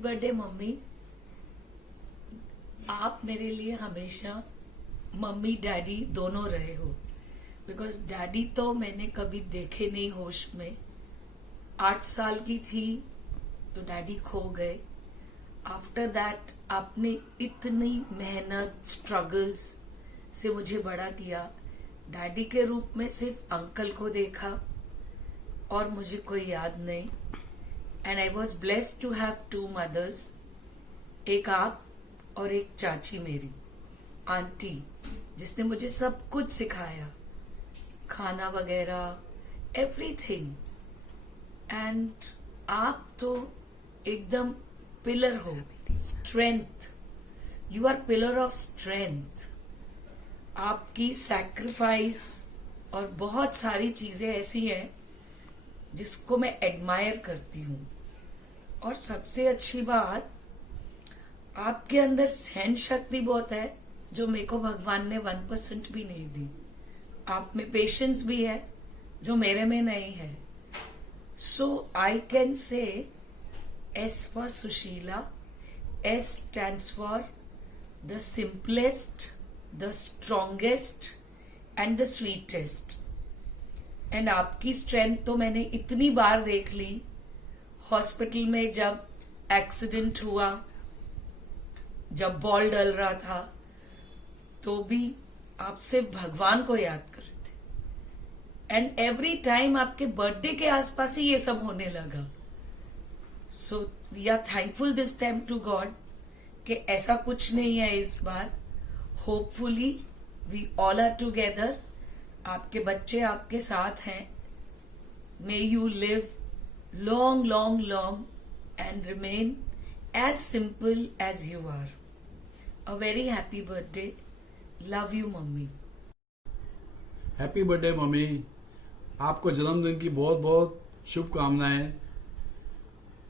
Birthday mummy. आप मेरे लिए हमेशा मम्मी डैडी दोनों रहे हो। बिकॉज डैडी तो मैंने कभी देखे नहीं होश में। 8 साल की थी तो डैडी खो गए। आफ्टर दैट आपने इतनी मेहनत स्ट्रगल्स से मुझे बड़ा किया। डैडी के रूप में सिर्फ अंकल को देखा और मुझे कोई याद नहीं। And I was blessed to have 2 mothers, एक आप और एक चाची मेरी आंटी, जिसने मुझे सब कुछ सिखाया, खाना वगैरह एवरीथिंग। एंड आप तो एकदम पिलर हो, strength. You are pillar of strength. आपकी सैक्रिफाइस और बहुत सारी चीजें ऐसी हैं जिसको मैं एडमायर करती हूँ। और सबसे अच्छी बात, आपके अंदर सहन शक्ति बहुत है जो मेरे को भगवान ने 1% भी नहीं दी। आप में पेशेंस भी है जो मेरे में नहीं है। So I can say S for Sushila, S stands for the simplest, the strongest and the sweetest. And आपकी स्ट्रेंथ तो मैंने इतनी बार देख ली। हॉस्पिटल में जब एक्सीडेंट हुआ, जब बॉल डल रहा था, तो भी आप सिर्फ भगवान को याद कर रहे थे। एंड एवरी टाइम आपके बर्थडे के आसपास ही ये सब होने लगा। So we are thankful this time to God कि ऐसा कुछ नहीं है इस बार। Hopefully we all are together. आपके बच्चे आपके साथ हैं। May you live long long long and remain as simple as you are. A very happy birthday. Love you, मम्मी। हैप्पी बर्थडे मम्मी। आपको जन्मदिन की बहुत बहुत शुभकामनाएं।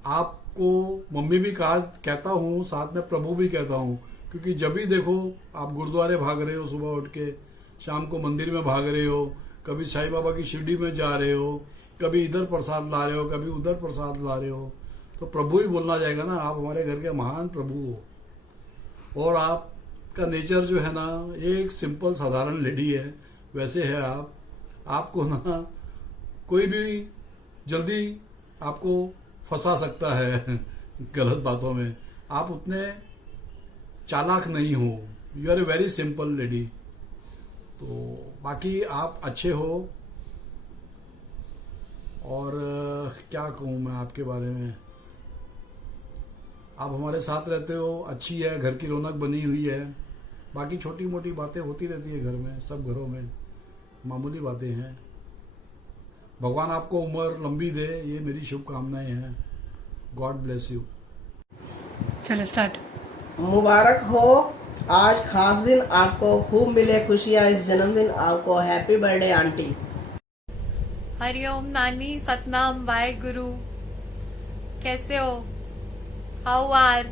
आपको मम्मी भी कहता हूँ, साथ में प्रभु भी कहता हूँ, क्योंकि जब भी देखो आप गुरुद्वारे भाग रहे हो, सुबह उठ के शाम को मंदिर में भाग रहे हो, कभी साईं बाबा की शिरडी में जा रहे हो, कभी इधर प्रसाद ला रहे हो, कभी उधर प्रसाद ला रहे हो, तो प्रभु ही बोलना जाएगा ना। आप हमारे घर के महान प्रभु हो। और आपका नेचर जो है ना, ये एक सिंपल साधारण लेडी है, वैसे है आप। आपको ना कोई भी जल्दी आपको फंसा सकता है गलत बातों में। आप उतने चालाक नहीं हो। You are a very simple lady. तो बाकी आप अच्छे हो। और क्या कहूँ मैं आपके बारे में। आप हमारे साथ रहते हो, अच्छी है, घर की रौनक बनी हुई है। बाकी छोटी मोटी बातें होती रहती है घर में, सब घरों में मामूली बातें हैं। भगवान आपको उम्र लंबी दे, ये मेरी शुभकामनाएं हैं। God bless you. चलो स्टार्ट। मुबारक हो आज खास दिन, आपको खूब मिले खुशियाँ इस जन्मदिन। आपको हैप्पी बर्थडे आंटी। हरिओम नानी, सतनाम वाहेगुरु। कैसे हो? How are?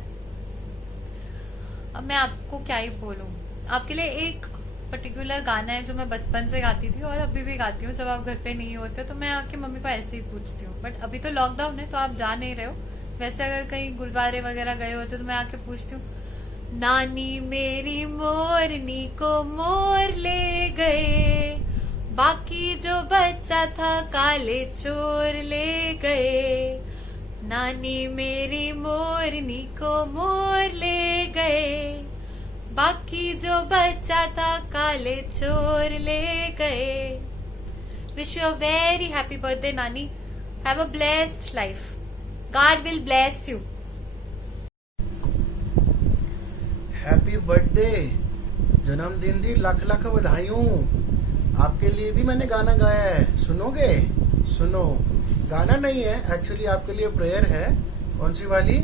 अब मैं आपको क्या ही बोलूं। आपके लिए एक पर्टिकुलर गाना है जो मैं बचपन से गाती थी और अभी भी गाती हूँ। जब आप घर पे नहीं होते तो मैं आके मम्मी को ऐसे ही पूछती हूँ। बट अभी तो लॉकडाउन है तो आप जा नहीं रहे हो। वैसे अगर कहीं गुरुद्वारे वगैरह गए होते तो मैं आके पूछती हूँ, नानी मेरी मोरनी को मोर ले गए, बाकी जो बच्चा था काले चोर ले गए। नानी मेरी मोरनी को मोर ले गए, बाकी जो बच्चा था काले चोर ले गए। Wish you a very happy birthday नानी। Have a blessed life. God will bless you. Happy birthday, जन्मदिन दी लख लख बधाइयों। आपके लिए भी मैंने गाना गाया है, सुनोगे? सुनो। गाना नहीं है, एक्चुअली आपके लिए प्रेयर है। कौन सी वाली?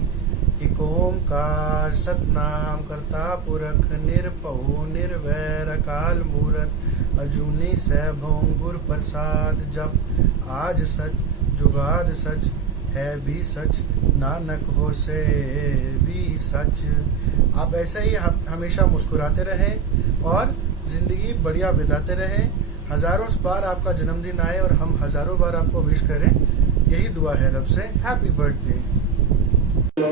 एक ओमकार सतनाम करता पुरख निरपौ निर्वैर अकाल मूरत अजूनी सैभों गुर प्रसाद जप आज सच जुगाद सच है भी सच नानक हो से भी सच। आप ऐसे ही हमेशा मुस्कुराते रहें और जिंदगी बढ़िया बिताते रहें। हजारों बार आपका जन्मदिन आए और हम हजारों बार आपको विश करें, यही दुआ है रब से। Happy birthday. सतनाम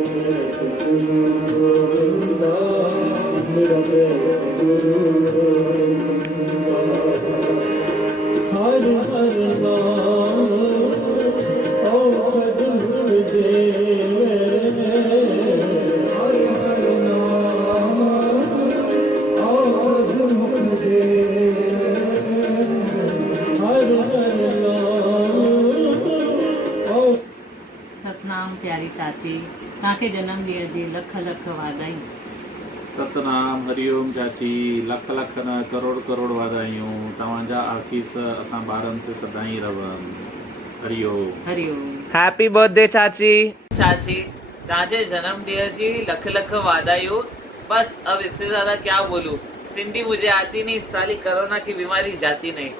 प्यारी चाची तव्हांखे जनम ॾींहं जी लख लख वाधायूं। सतनाम हरिओम चाची, लख लख न करोड़ करोड़ वाधायूं। तव्हांजा आसीस असां ॿारनि ते सदाईं रहनि। हरिओम हरिओम। हैप्पी बर्थडे चाची। चाची तव्हांजे जन्म ॾींहं जी लख लख वाधायूं। बस अब इससे ज्यादा क्या बोलूं, सिंधी मुझे आती नहीं, साली कोरोना की बीमारी जाती नहीं।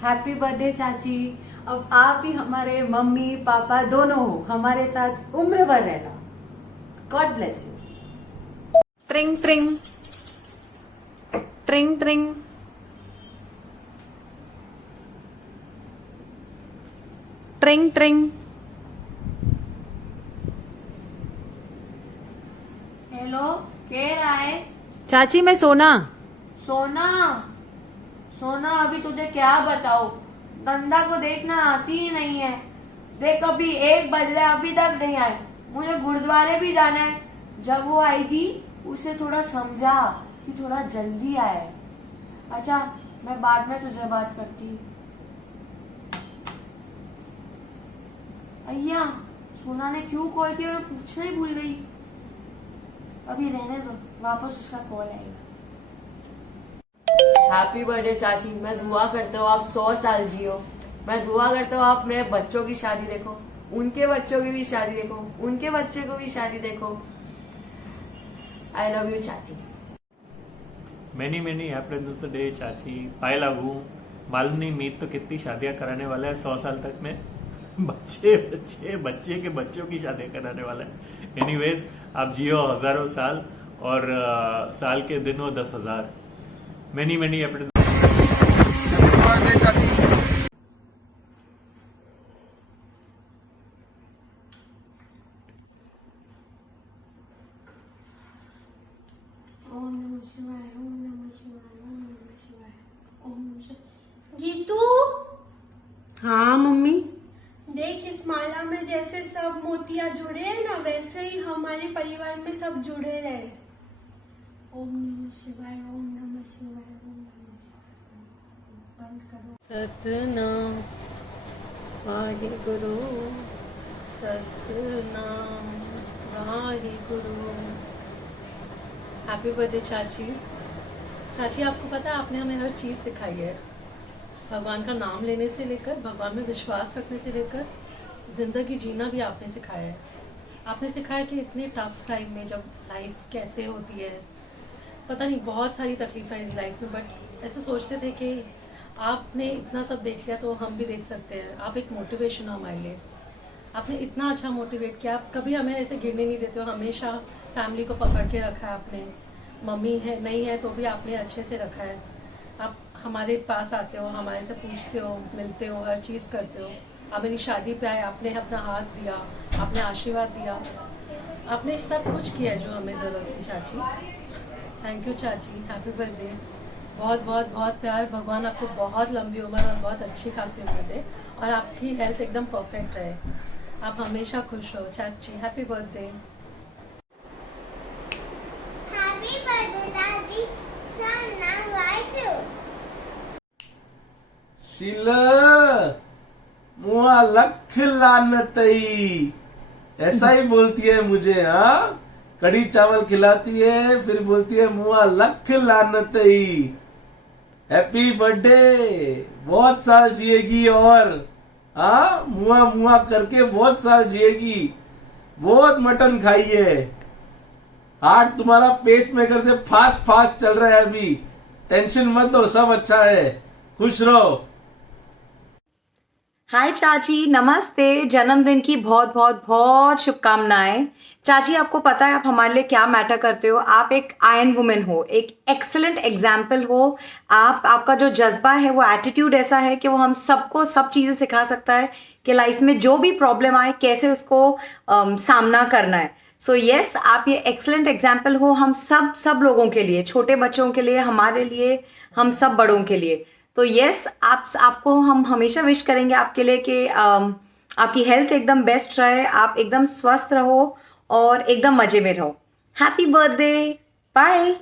हैप्पी बर्थडे चाची। अब आप ही हमारे मम्मी पापा दोनों हो, हमारे साथ उम्र भर रहना। God bless you. ट्रिंग ट्रिंग ट्रिंग ट्रिंग। ट्रिंग ट्रिंग। हेलो, केर आए? चाची मैं सोना। सोना, सोना अभी तुझे क्या बताओ, गंदा को देखना आती ही नहीं है। देख अभी 1 बज रहा है, अभी तक नहीं आए। मुझे गुरुद्वारे भी जाना है। जब वो आई थी उसे थोड़ा समझा कि थोड़ा जल्दी आए। अच्छा मैं बाद में तुझे बात करती। अय्या, सोना ने क्यों कॉल किया मैं पूछना ही भूल गई। अभी रहने दो, वापस उसका कॉल आएगा। हैप्पी बर्थडे चाची। मैं दुआ करता हूँ आप 100 साल जियो। मैं दुआ करता हूँ आप मेरे बच्चों की शादी देखो, उनके बच्चों की भी शादी देखो, उनके बच्चे को भी शादी देखो। आई लव यू चाची। मैनी मैनी हैप्पी बर्थडे चाची। पाए लागू, मालूम नहीं मीत तो कितनी शादियां कराने वाला है 100 साल तक में। बच्चे बच्चे बच्चे के बच्चों की शादी कराने वाला है। एनीवेज आप जियो हजारों साल और साल के दिन हो 10,000। मैनी मैनी हैप्पी ओम नमः शिवाय, ओम नमः शिवाय, ओम नमः शिवाय, ओम नमः शिवाय। गीतू, हाँ मम्मी। देख इस माला में जैसे सब मोतियां जुड़े हैं ना, वैसे ही हमारे परिवार में सब जुड़े रहे। ओम नमः शिवाय, ओम नमः शिवाय, ओम नमः शिवाय। बंद करो। सतनाम वाहिगुरु, सतनाम वाहिगुरु। हैप्पी बर्थडे चाची। चाची आपको पता है आपने हमें हर चीज़ सिखाई है, भगवान का नाम लेने से लेकर, भगवान में विश्वास रखने से लेकर ज़िंदगी जीना भी आपने सिखाया है। आपने सिखाया कि इतने टफ टाइम में जब लाइफ कैसे होती है, पता नहीं बहुत सारी तकलीफ है लाइफ में, बट ऐसे सोचते थे कि आपने इतना सब देख लिया तो हम भी देख सकते हैं। आप एक मोटिवेशन हो हमारे लिए, आपने इतना अच्छा मोटिवेट किया। आप कभी हमें ऐसे गिरने नहीं देते हो, हमेशा फैमिली को पकड़ के रखा है आपने। मम्मी है नहीं है तो भी आपने अच्छे से रखा है। आप हमारे पास आते हो, हमारे से पूछते हो, मिलते हो, हर चीज़ करते हो। आप मेरी शादी पे आए, आपने अपना हाथ दिया, आपने आशीर्वाद दिया, आपने सब कुछ किया जो हमें ज़रूरत थी चाची। थैंक यू चाची, हैप्पी बर्थडे। बहुत बहुत बहुत प्यार। भगवान आपको बहुत लंबी उम्र और बहुत अच्छी खासी उम्र दे और आपकी हेल्थ एकदम परफेक्ट रहे। आप हमेशा खुश रहो चाची। Happy birthday. हैप्पी बर्थडे दादी। सोना वाइटू शीला मुआ लख लानतई, ऐसा ही बोलती है मुझे। हाँ, कड़ी चावल खिलाती है फिर बोलती है मुआ लख लानतई। हैप्पी बर्थडे, बहुत साल जिएगी और हाँ मुआ मुआ करके बहुत साल जिएगी। बहुत मटन खाई है। हार्ट तुम्हारा पेस मेकर से फास्ट फास्ट चल रहा है अभी। टेंशन मत लो, सब अच्छा है। खुश रहो। हाय चाची, नमस्ते। जन्मदिन की बहुत बहुत बहुत शुभकामनाएं। चाची, आपको पता है आप हमारे लिए क्या मैटर करते हो। आप एक आयरन वुमेन हो, एक एक्सीलेंट एग्जाम्पल हो। आपका जो जज्बा है, वो एटीट्यूड ऐसा है कि वो हम सबको सब चीज़ें सिखा सकता है कि लाइफ में जो भी प्रॉब्लम आए कैसे उसको सामना करना है। सो यस, आप ये एक्सीलेंट एग्जाम्पल हो हम सब लोगों के लिए, छोटे बच्चों के लिए, हमारे लिए, हम सब बड़ों के लिए। तो यस, आपको हम हमेशा विश करेंगे आपके लिए कि आपकी हेल्थ एकदम बेस्ट रहे, आप एकदम स्वस्थ रहो और एकदम मज़े में रहो। Happy birthday, bye.